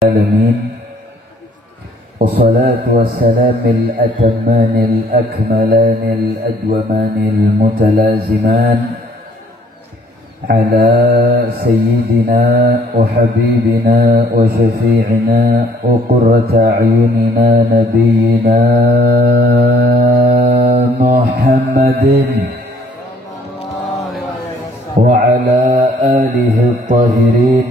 العالمين والصلاة والسلام الأتمان الأكملان الأدومان المتلازمان على سيدنا وحبيبنا وشفيعنا وقرة أعيننا نبينا محمد وعلى آله الطاهرين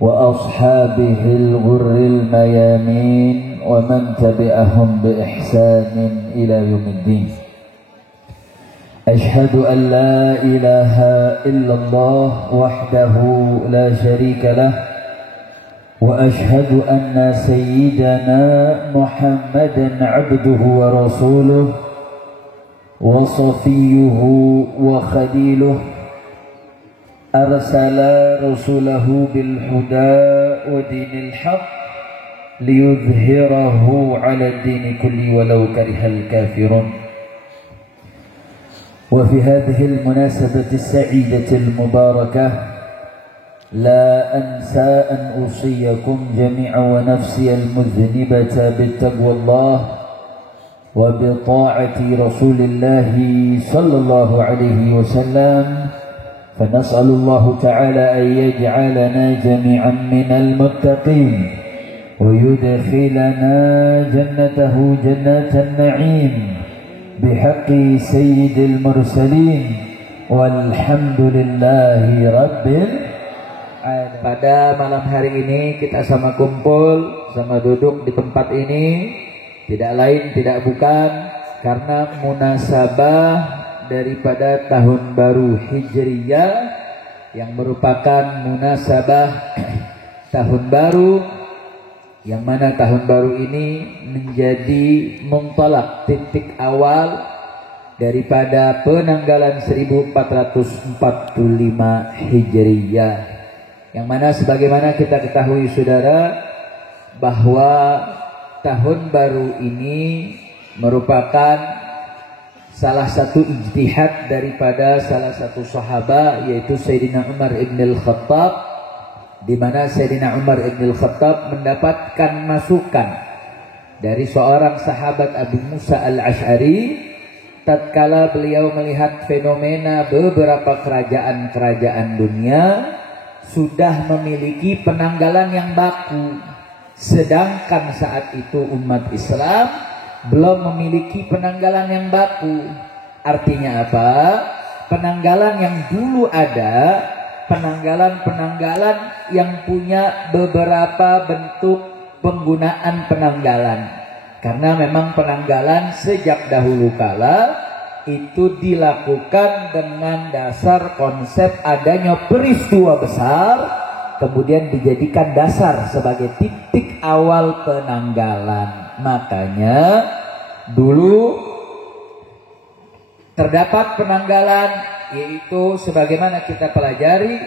وأصحابه الغر الميامين ومن تبعهم بإحسان إلى يوم الدين. أشهد أن لا إله إلا الله وحده لا شريك له وأشهد أن سيدنا محمدا عبده ورسوله وصفيه وخليله أرسل رسوله بالهدى ودين الحق ليظهره على الدين كله ولو كره الكافرون. وفي هذه المناسبة السعيدة المباركة لا أنسى أن أوصيكم جميعا ونفسي المذنبة بالتقوى الله وبطاعة رسول الله صلى الله عليه وسلم، فنسأل الله تعالى أن يجعلنا جميعا من المتقين ويدخلنا جنته جنات النعيم بحق سيد المرسلين والحمد لله رب العالمين. Pada malam hari ini kita sama kumpul, sama duduk di tempat ini tidak lain tidak bukan karena munasabah daripada tahun baru Hijriyah yang merupakan munasabah tahun baru, yang mana tahun baru ini menjadi muntalaq, titik awal daripada penanggalan 1445 Hijriyah, yang mana sebagaimana kita ketahui saudara bahwa tahun baru ini merupakan salah satu ijtihad daripada salah satu sahabat, yaitu Sayyidina Umar ibn al-Khattab, di mana Sayyidina Umar ibn al-Khattab mendapatkan masukan dari seorang sahabat Abu Musa al-Ash'ari tatkala beliau melihat fenomena beberapa kerajaan-kerajaan dunia sudah memiliki penanggalan yang baku, sedangkan saat itu umat Islam belum memiliki penanggalan yang baku. Artinya apa? Penanggalan yang dulu ada, penanggalan-penanggalan yang punya beberapa bentuk penggunaan penanggalan. Karena memang penanggalan sejak dahulu kala itu dilakukan dengan dasar konsep adanya peristiwa besar, kemudian dijadikan dasar sebagai titik awal penanggalan. Makanya dulu terdapat penanggalan, yaitu sebagaimana kita pelajari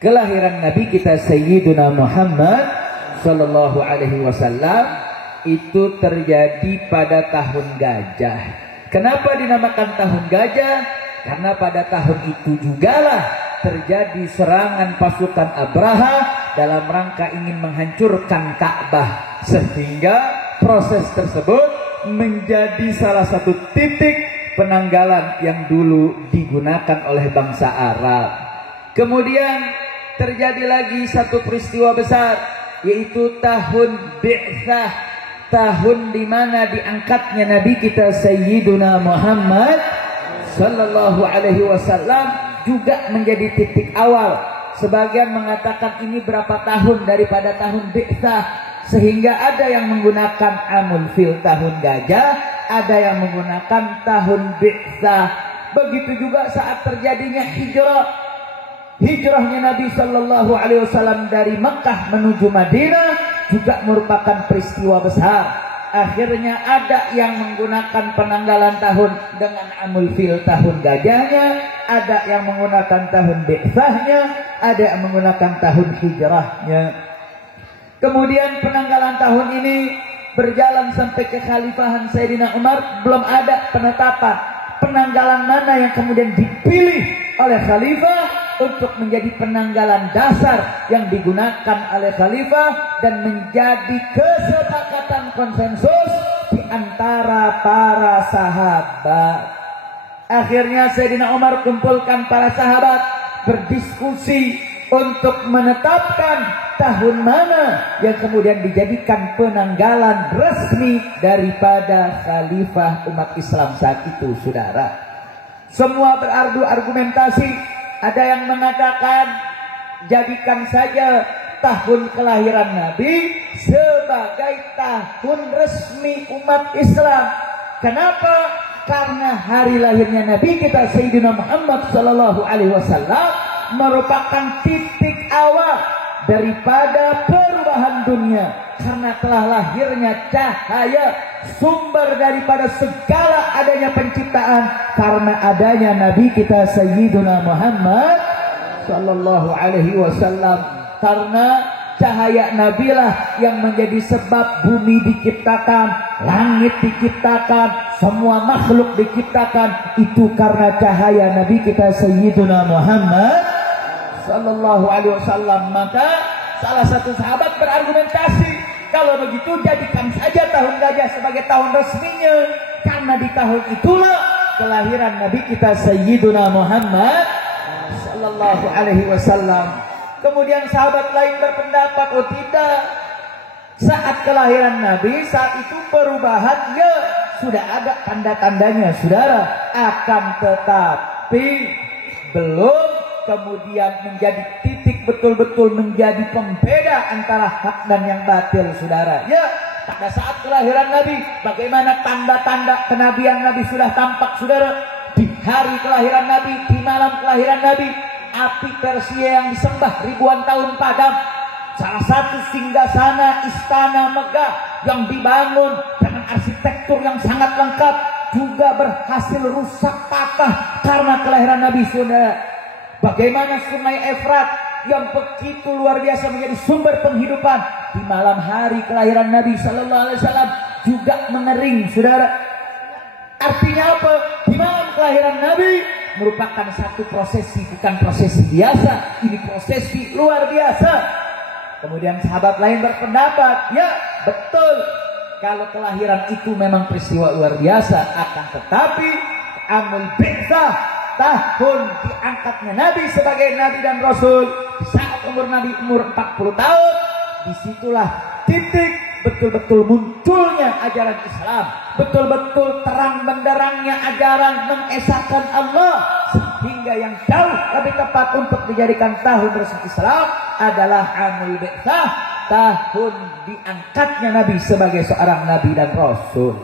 kelahiran Nabi kita Sayyiduna Muhammad sallallahu alaihi wasallam itu terjadi pada tahun gajah. Kenapa dinamakan tahun gajah? Karena pada tahun itu jugalah terjadi serangan pasukan Abraha dalam rangka ingin menghancurkan Ka'bah, sehingga proses tersebut menjadi salah satu titik penanggalan yang dulu digunakan oleh bangsa Arab. Kemudian terjadi lagi satu peristiwa besar, yaitu tahun Bi'tsah, tahun di mana diangkatnya Nabi kita Sayyiduna Muhammad sallallahu alaihi wasallam juga menjadi titik awal. Sebagian mengatakan ini berapa tahun daripada tahun Bi'tsah, sehingga ada yang menggunakan amul fil, tahun gajah, ada yang menggunakan tahun Bi'tsah. Begitu juga saat terjadinya hijrahnya Nabi sallallahu alaihi wasallam dari Mekah menuju Madinah juga merupakan peristiwa besar. Akhirnya ada yang menggunakan penanggalan tahun dengan amul fil tahun gajahnya, ada yang menggunakan tahun Bi'tsahnya, ada yang menggunakan tahun hijrahnya. Kemudian penanggalan tahun ini berjalan sampai kekhalifahan Sayyidina Umar, belum ada penetapan penanggalan mana yang kemudian dipilih oleh khalifah untuk menjadi penanggalan dasar yang digunakan oleh khalifah dan menjadi kesepakatan konsensus di antara para sahabat. Akhirnya Sayyidina Umar kumpulkan para sahabat berdiskusi untuk menetapkan tahun mana yang kemudian dijadikan penanggalan resmi daripada khalifah umat Islam saat itu, saudara. Semua berargu argumentasi. Ada yang mengatakan jadikan saja tahun kelahiran Nabi sebagai tahun resmi umat Islam. Kenapa? Karena hari lahirnya Nabi kita Sayyidina Muhammad sallallahu alaihi wasallam merupakan titik awal daripada perubahan dunia, karena telah lahirnya cahaya sumber daripada segala adanya penciptaan karena adanya Nabi kita Sayyidina Muhammad sallallahu alaihi wasallam. Karena cahaya Nabilah yang menjadi sebab bumi diciptakan, langit diciptakan, semua makhluk diciptakan, itu karena cahaya Nabi kita Sayyidina Muhammad sallallahu alaihi wasallam. Maka salah satu sahabat berargumentasi, kalau begitu jadikan saja tahun gajah sebagai tahun resminya, karena di tahun itulah kelahiran Nabi kita Sayyidina Muhammad sallallahu alaihi wasallam. Kemudian sahabat lain berpendapat, oh tidak, saat kelahiran Nabi saat itu perubahannya sudah ada tanda-tandanya, saudara. Akan tetapi belum kemudian menjadi titik betul-betul menjadi pembeda antara hak dan yang batil, saudara. Ya, pada saat kelahiran Nabi, bagaimana tanda-tanda kenabian Nabi sudah tampak, saudara. Di hari kelahiran Nabi, di malam kelahiran Nabi, api Persia yang disembah ribuan tahun padam. Salah satu singgasana istana megah yang dibangun dengan arsitektur yang sangat lengkap juga berhasil rusak patah karena kelahiran Nabi, saudara. Bagaimana sungai Efrat yang begitu luar biasa menjadi sumber penghidupan di malam hari kelahiran Nabi sallallahu alaihi wasallam juga mengering, saudara. Artinya apa? Di malam kelahiran Nabi merupakan satu prosesi, bukan prosesi biasa, ini prosesi luar biasa. Kemudian sahabat lain berpendapat, ya betul, kalau kelahiran itu memang peristiwa luar biasa, akan tetapi amul bi'tsah, tahun diangkatnya Nabi sebagai Nabi dan Rasul di saat umur Nabi umur 40 tahun, disitulah titik betul-betul munculnya ajaran Islam, betul-betul terang benderangnya ajaran mengesahkan Allah, sehingga yang jauh lebih tepat untuk dijadikan tahun resmi Islam adalah Amul Bi'tsah, tahun diangkatnya Nabi sebagai seorang Nabi dan Rasul.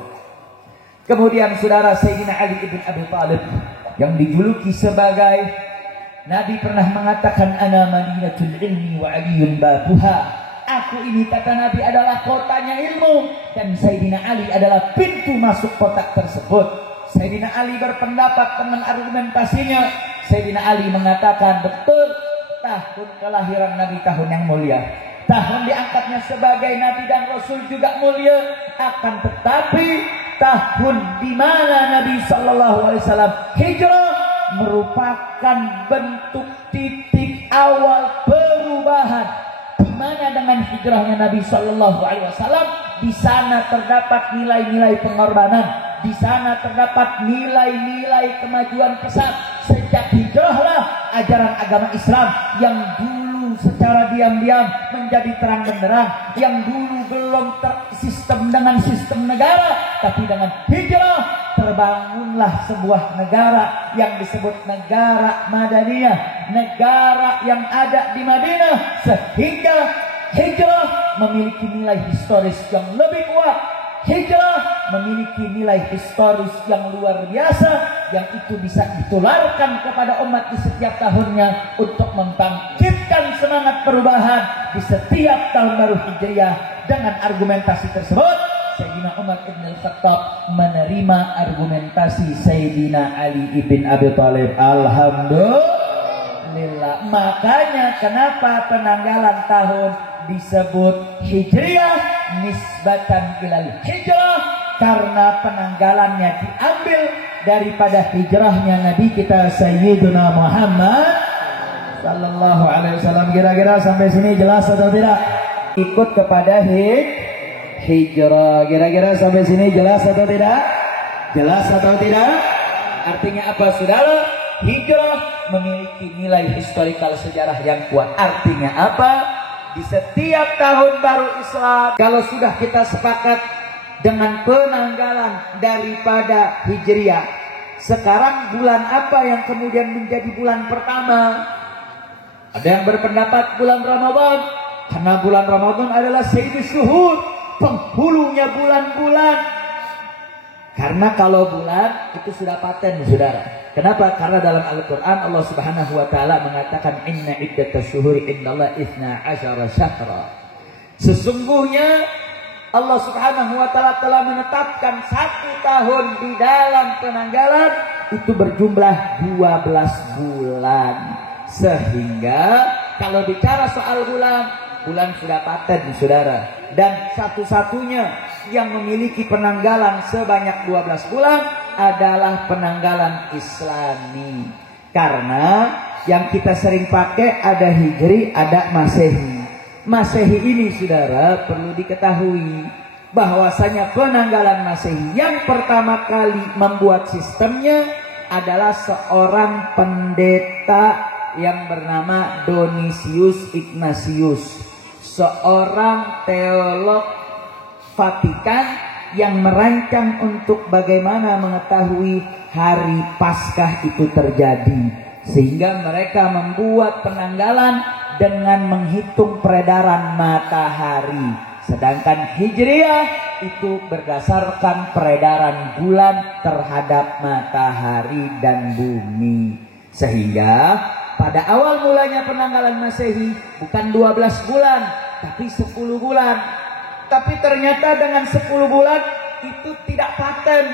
Kemudian saudara, Sayyidina Ali ibn Abi Thalib yang dijuluki sebagai Nabi pernah mengatakan, ana madinatul ilmi wa aliyun babuha. Aku ini, kata Nabi, adalah kotanya ilmu dan Sayyidina Ali adalah pintu masuk kota tersebut. Sayyidina Ali berpendapat dengan argumentasinya. Sayyidina Ali mengatakan, betul, tahun kelahiran Nabi tahun yang mulia, tahun diangkatnya sebagai Nabi dan Rasul juga mulia. Akan tetapi tahun di mana Nabi Sallallahu Alaihi Wasallam hijrah merupakan bentuk titik awal perubahan. Mana dengan hijrahnya Nabi Sallallahu Alaihi Wasallam, di sana terdapat nilai-nilai pengorbanan, di sana terdapat nilai-nilai kemajuan pesat. Sejak hijrahlah ajaran agama Islam yang dulu secara diam-diam menjadi terang benderang, yang dulu belum tersistem dengan sistem negara, tapi dengan hijrah terbangunlah sebuah negara yang disebut negara Madaniyah, negara yang ada di Madinah, sehingga hijrah memiliki nilai historis yang lebih kuat. Hijrah memiliki nilai historis yang luar biasa, yang itu bisa ditularkan kepada umat di setiap tahunnya untuk membangkitkan semangat perubahan di setiap tahun baru Hijriah. Dengan argumentasi tersebut, Sayyidina Umar ibn al-Khattab menerima argumentasi Sayyidina Ali ibn Abi Thalib. Alhamdulillah. Makanya kenapa penanggalan tahun disebut Hijriah nisbatan ilal hijrah, karena penanggalannya diambil daripada hijrahnya Nabi kita Sayyidina Muhammad Sallallahu alaihi wasallam. Kira-kira sampai sini jelas atau tidak? Ikut kepada hijrah. Kira-kira sampai sini jelas atau tidak? Jelas atau tidak? Artinya apa saudara? Hijrah memiliki nilai historikal sejarah yang kuat. Artinya apa? Di setiap tahun baru Islam, kalau sudah kita sepakat dengan penanggalan daripada Hijriah, sekarang bulan apa yang kemudian menjadi bulan pertama? Ada yang berpendapat bulan Ramadan, karena bulan Ramadan adalah sayyidus syuhur, penghulunya bulan-bulan. Karena kalau bulan itu sudah paten saudara. Kenapa? Karena dalam Al-Quran Allah Subhanahu wa ta'ala mengatakan inna iddatash syuhuri indallahi 12 syahra. Sesungguhnya Allah Subhanahu wa ta'ala telah menetapkan 1 tahun di dalam penanggalan itu berjumlah 12 bulan. Sehingga kalau bicara soal bulan sudah paten saudara. Dan satu-satunya yang memiliki penanggalan sebanyak 12 bulan adalah penanggalan Islami. Karena yang kita sering pakai ada Hijri, ada Masehi. Masehi ini saudara perlu diketahui bahwasanya penanggalan Masehi yang pertama kali membuat sistemnya adalah seorang pendeta yang bernama Dionysius Ignatius, seorang teolog Vatikan yang merancang untuk bagaimana mengetahui hari Paskah itu terjadi, sehingga mereka membuat penanggalan dengan menghitung peredaran matahari, sedangkan Hijriah itu berdasarkan peredaran bulan terhadap matahari dan bumi. Sehingga pada awal mulanya penanggalan Masehi bukan 12 bulan tapi 10 bulan. Tapi ternyata dengan 10 bulan itu tidak paten.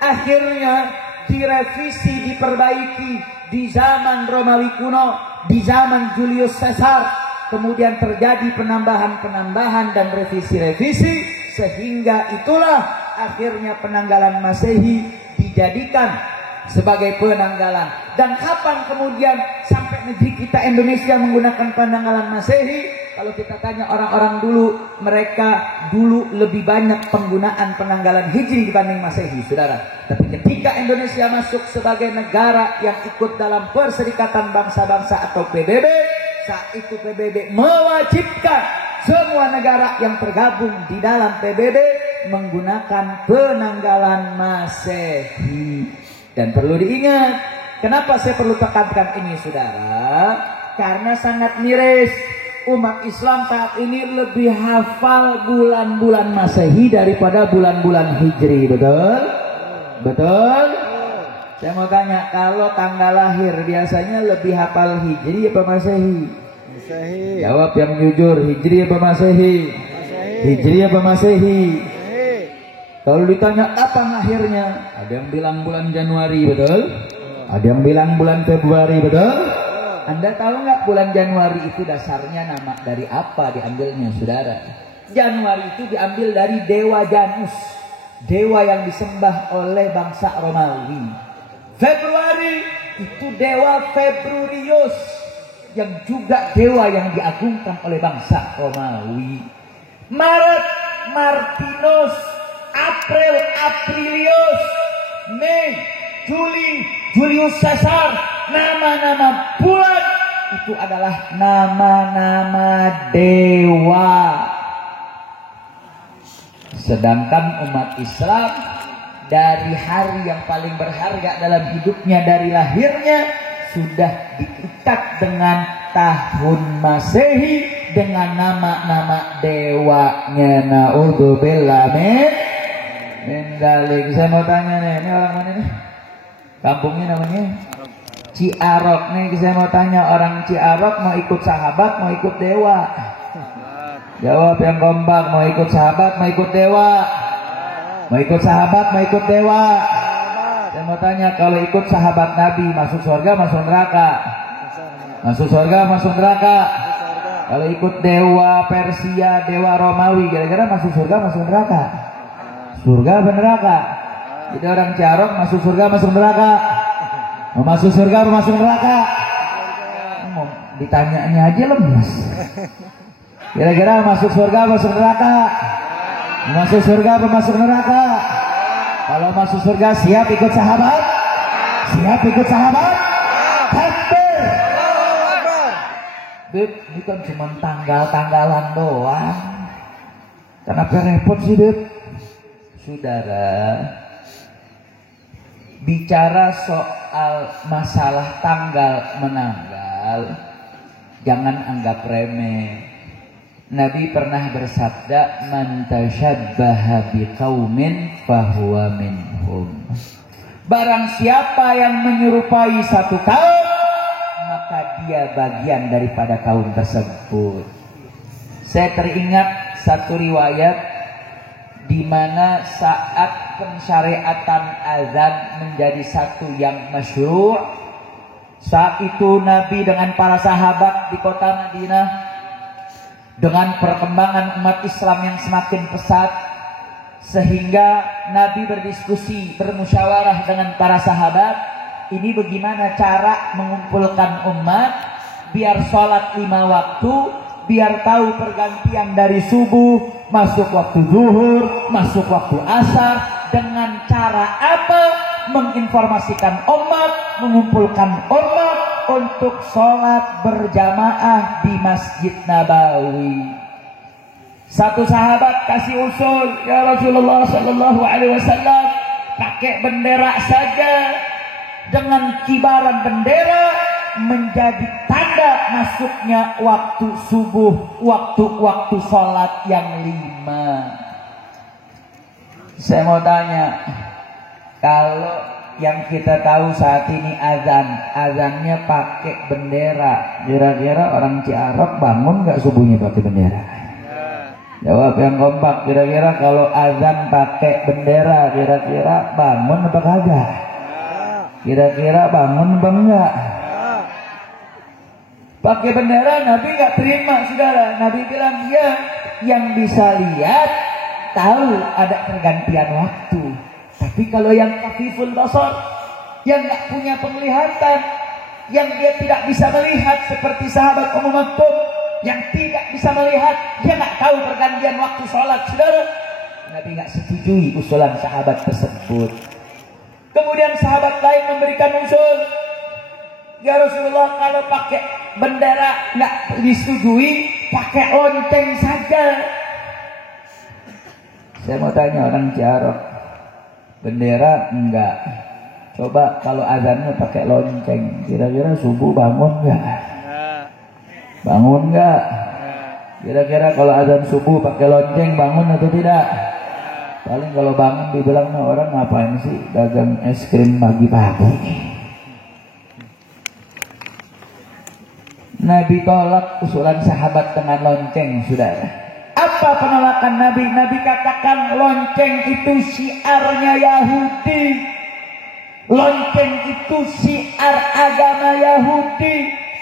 Akhirnya direvisi, diperbaiki di zaman Romawi kuno, di zaman Julius Caesar. Kemudian terjadi penambahan-penambahan dan revisi-revisi, sehingga itulah akhirnya penanggalan Masehi dijadikan sebagai penanggalan. Dan kapan kemudian sampai negeri kita Indonesia menggunakan penanggalan Masehi? Kalau kita tanya orang-orang dulu, mereka dulu lebih banyak penggunaan penanggalan Hijri dibanding Masehi, saudara. Tapi ketika Indonesia masuk sebagai negara yang ikut dalam Perserikatan Bangsa-Bangsa atau PBB, saat itu PBB mewajibkan semua negara yang tergabung di dalam PBB menggunakan penanggalan Masehi. Dan perlu diingat, kenapa saya perlu tekankan ini saudara? Karena sangat miris. Umat Islam saat ini lebih hafal bulan-bulan Masehi daripada bulan-bulan Hijri, betul? Betul? Saya mau tanya, kalau tanggal lahir biasanya lebih hafal Hijri apa Masehi? Masehi. Jawab yang jujur, Hijri apa Masehi? Masehi. Hijri apa Masehi? Masehi. Kalau ditanya kapan lahirnya, ada yang bilang bulan Januari, betul? Ada yang bilang bulan Februari, betul? Anda tahu nggak bulan Januari itu dasarnya nama dari apa diambilnya saudara? Januari itu diambil dari dewa Janus, dewa yang disembah oleh bangsa Romawi. Februari itu dewa Februarius, yang juga dewa yang diagungkan oleh bangsa Romawi. Maret Martinus, April Aprilius, Mei Juli Julius Caesar. Nama-nama bulan itu adalah nama-nama dewa. Sedangkan umat Islam dari hari yang paling berharga dalam hidupnya, dari lahirnya, sudah diikat dengan tahun Masehi dengan nama-nama dewanya. Naudzubillah min dzalik. Saya mau tanya nih, ini orang mana nih? Kampungnya namanya Ciarok nih. Saya mau tanya, orang Ciarok mau ikut sahabat, mau ikut dewa? Jawab yang kompak. Mau ikut sahabat, mau ikut dewa? Mau ikut sahabat, mau ikut dewa? Saya mau tanya, kalau ikut sahabat Nabi masuk surga, masuk neraka? Masuk surga, masuk neraka? Kalau ikut dewa Persia, dewa Romawi, kira-kira masuk surga, masuk neraka? Surga apa neraka? Jadi orang Ciarok masuk surga, masuk neraka? Mau masuk surga atau masuk neraka? mau ditanyanya aja lemes. Kira-kira masuk surga masuk neraka? Masuk surga apa masuk neraka? Kalau masuk surga siap ikut sahabat? Siap ikut sahabat? Takbir. Beb, ini kan cuma tanggal-tanggalan doang. Kenapa repot sih, Beb? Saudara, bicara soal masalah tanggal menanggal, jangan anggap remeh. Nabi pernah bersabda, "Man tashabbaha biqaumin fahuwa minhum." Barang siapa yang menyerupai satu kaum, maka dia bagian daripada kaum tersebut. Saya teringat satu riwayat di mana saat pensyariatan azan menjadi satu yang masyru', saat itu Nabi dengan para sahabat di kota Madinah, dengan perkembangan umat Islam yang semakin pesat, sehingga Nabi berdiskusi, bermusyawarah dengan para sahabat, ini bagaimana cara mengumpulkan umat biar sholat 5 waktu, biar tahu pergantian dari subuh, masuk waktu zuhur, masuk waktu asar, dengan cara apa menginformasikan umat, mengumpulkan umat untuk sholat berjamaah di Masjid Nabawi. Satu sahabat kasih usul, ya Rasulullah Sallallahu Alaihi Wasallam, pakai bendera saja. Dengan kibaran bendera menjadi tanda masuknya waktu subuh, waktu sholat yang 5. Saya mau tanya, kalau yang kita tahu saat ini azannya pakai bendera, kira-kira orang Ciarok bangun nggak subuhnya pakai bendera? Jawab yang kompak, kira-kira kalau azan pakai bendera, kira-kira bangun apa kagak? Kira-kira bangun apa enggak? Pakai bendera Nabi nggak terima, saudara. Nabi bilang, ya, yang bisa lihat tahu ada pergantian waktu. Tapi kalau yang kafiful basar, yang nggak punya penglihatan, yang dia tidak bisa melihat seperti sahabat Ummu Maktum, yang tidak bisa melihat, dia nggak tahu pergantian waktu sholat, saudara. Nabi nggak setujui usulan sahabat tersebut. Kemudian sahabat lain memberikan usul, ya Rasulullah, kalau pakai bendera nggak disetujui, pakai lonceng saja. Saya mau tanya orang Ciarok, bendera enggak, coba kalau azannya pakai lonceng, kira-kira subuh bangun enggak? Bangun enggak? Kira-kira kalau azan subuh pakai lonceng bangun atau tidak? Paling kalau bangun dibilang, orang ngapain sih dagang es krim pagi-pagi? Nabi tolak usulan sahabat dengan lonceng, saudara. Apa penolakan Nabi? Nabi katakan lonceng itu syiarnya Yahudi. Lonceng itu syiar agama Yahudi.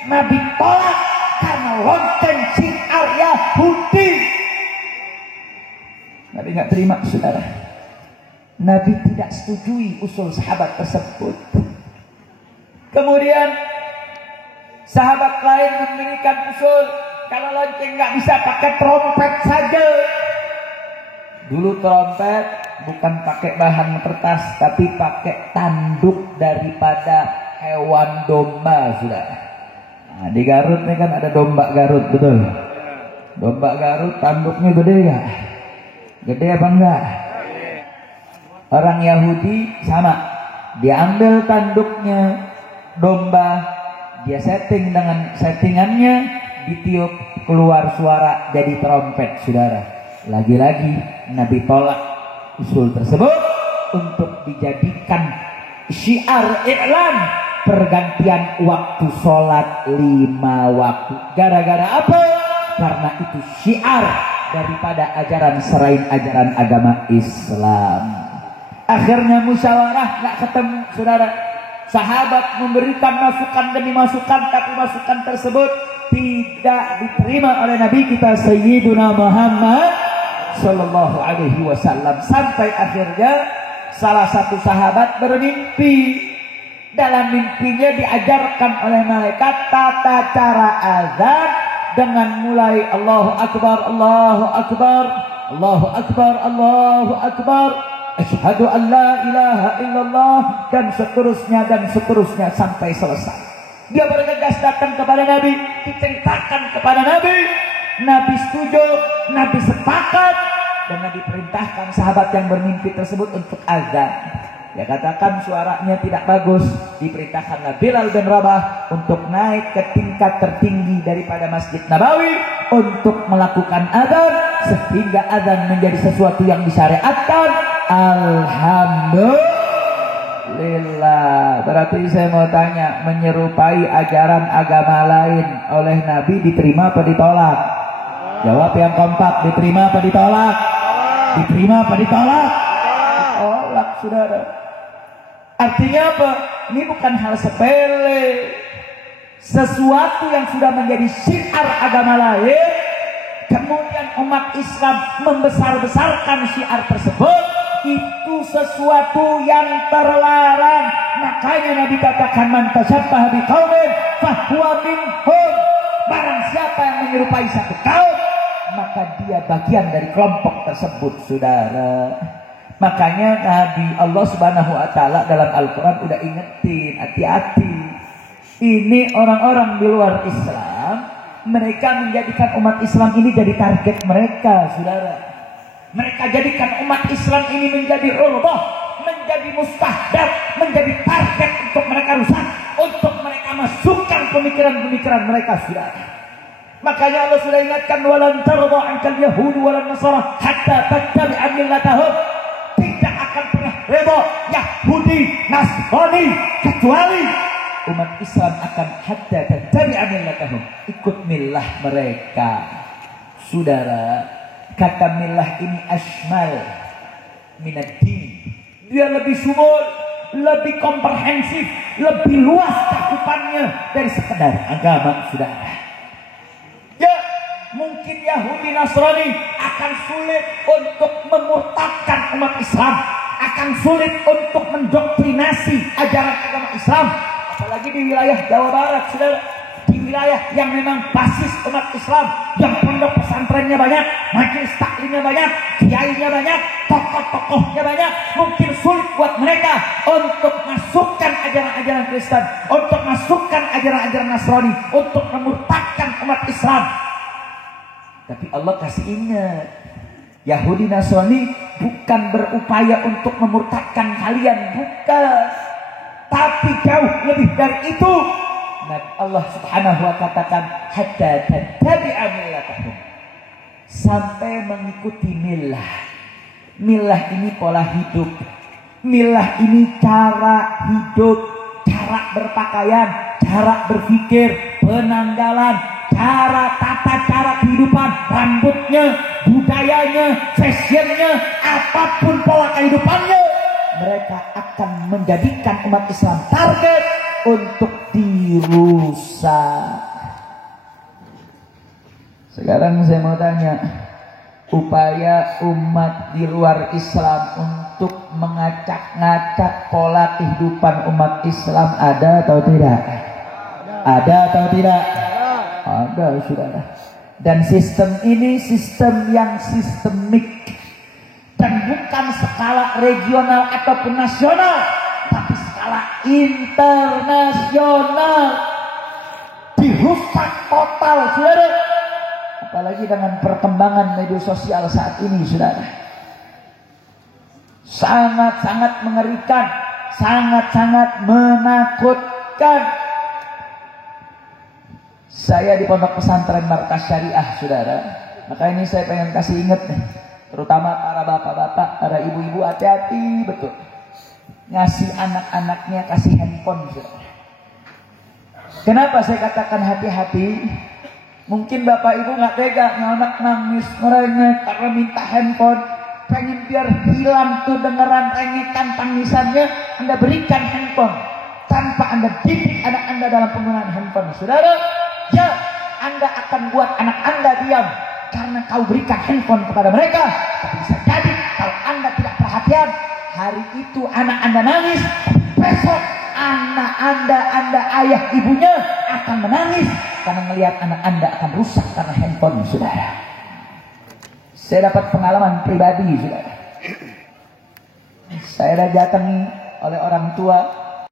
Nabi tolak karena lonceng syiar Yahudi. Nabi nggak terima, saudara. Nabi tidak setujui usul sahabat tersebut. Kemudian sahabat lain memberikan usul, kalau lonceng nggak bisa pakai trompet saja. Dulu trompet bukan pakai bahan kertas, tapi pakai tanduk daripada hewan domba, sudah. Nah, di Garut ini kan ada domba Garut, betul? Domba Garut tanduknya gede ya? Gede apa enggak? Orang Yahudi sama, dia ambil tanduknya domba, dia setting dengan settingannya, ditiup keluar suara jadi trompet, saudara. Lagi-lagi Nabi tolak usul tersebut untuk dijadikan syiar iklan pergantian waktu sholat 5 waktu. Gara-gara apa? Karena itu syiar daripada ajaran selain ajaran agama Islam. Akhirnya musyawarah nggak ketemu, saudara. Sahabat memberikan masukan demi masukan, tapi masukan tersebut tidak diterima oleh Nabi kita Sayyiduna Muhammad Sallallahu Alaihi Wasallam. Sampai akhirnya salah satu sahabat bermimpi. Dalam mimpinya diajarkan oleh malaikat tata cara azan dengan mulai Allahu Akbar, Allahu Akbar, Allahu Akbar, Allahu Akbar, asyhadu an la ilaha illallah, dan seterusnya sampai selesai. Dia bergegas datang kepada Nabi, diceritakan kepada Nabi. Nabi setuju, Nabi sepakat, dan Nabi perintahkan sahabat yang bermimpi tersebut untuk azan. Dia katakan suaranya tidak bagus, diperintahkanlah Bilal bin Rabah untuk naik ke tingkat tertinggi daripada Masjid Nabawi untuk melakukan azan, sehingga azan menjadi sesuatu yang disyariatkan. Alhamdulillah. Berarti saya mau tanya, menyerupai ajaran agama lain oleh Nabi diterima apa ditolak? Jawab yang kompak, diterima apa ditolak? Diterima apa ditolak? Ditolak, saudara. Artinya apa? Ini bukan hal sepele. Sesuatu yang sudah menjadi syiar agama lain, kemudian umat Islam membesar-besarkan syiar tersebut, itu sesuatu yang terlarang. Makanya Nabi katakan, man tashabbaha biqaumin fahuwa minhum. Barang siapa yang menyerupai satu kaum, maka dia bagian dari kelompok tersebut, saudara. Makanya Nabi Allah Subhanahu wa taala dalam Al-Qur'an udah ingetin, hati-hati. Ini orang-orang di luar Islam, mereka menjadikan umat Islam ini jadi target mereka, saudara. Mereka jadikan umat Islam ini menjadi urdah, menjadi mustahdaf, menjadi target untuk mereka rusak, untuk mereka masukkan pemikiran-pemikiran mereka, saudara. Makanya Allah sudah ingatkan, walan tarda ankal yahudi walan nasara hatta tattabi'a millatahum. Tidak akan pernah redha Yahudi, Nasrani, kecuali umat Islam akan hatta tattabi'a millatahum, ikut millah mereka. Saudara, kata millah ini asmal minad-din. Dia lebih sumur, lebih komprehensif, lebih luas cakupannya dari sekedar agama, saudara. Ya, mungkin Yahudi Nasrani akan sulit untuk memurtadkan umat Islam, akan sulit untuk mendoktrinasi ajaran agama Islam, apalagi di wilayah Jawa Barat, saudara. Di wilayah yang memang basis umat Islam, yang pondok pesantrennya banyak, majelis taklimnya banyak, kiainya banyak, tokoh-tokohnya banyak, mungkin sulit buat mereka untuk masukkan ajaran-ajaran Kristen, untuk masukkan ajaran-ajaran Nasrani, untuk memurtadkan umat Islam. Tapi Allah kasih ingat, Yahudi Nasrani bukan berupaya untuk memurtadkan kalian, bukan. Tapi jauh lebih dari itu. Allah Subhanahu wa katakan hatta tattabi'a millatahum, sampai mengikuti millah. Millah ini pola hidup, millah ini cara hidup, cara berpakaian, cara berpikir, penanggalan, tata cara kehidupan, rambutnya, budayanya, fashionnya, apapun pola kehidupannya, mereka akan menjadikan umat Islam target untuk dirusak. Sekarang saya mau tanya, upaya umat di luar Islam untuk mengacak-ngacak pola kehidupan umat Islam ada atau tidak? Ada atau tidak? Ada, saudara. Dan sistem ini sistem yang sistemik, dan bukan skala regional ataupun nasional, tapi skala internasional. Dirusak total, saudara. Apalagi dengan perkembangan media sosial saat ini, saudara. Sangat-sangat mengerikan, sangat-sangat menakutkan. Saya di pondok pesantren Markas Syariah, saudara. Maka ini saya pengen kasih ingat nih, terutama para bapak-bapak, para ibu-ibu, hati-hati betul ngasih anak-anaknya kasih handphone, saudara. Kenapa saya katakan hati-hati? Mungkin bapak ibu nggak tega, anak nangis merengek karena minta handphone, pengen biar hilang tuh dengeran rengekan tangisannya, Anda berikan handphone tanpa Anda didik anak Anda dalam penggunaan handphone, saudara. Ya, Anda akan buat anak Anda diam karena kau berikan handphone kepada mereka. Tapi bisa jadi kalau Anda tidak perhatian, hari itu anak Anda nangis, besok anak anda ayah ibunya akan menangis karena melihat anak anda akan rusak karena handphone, saudara. Saya dapat pengalaman pribadi, saudara. Saya didatangi oleh orang tua